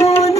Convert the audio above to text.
Bonne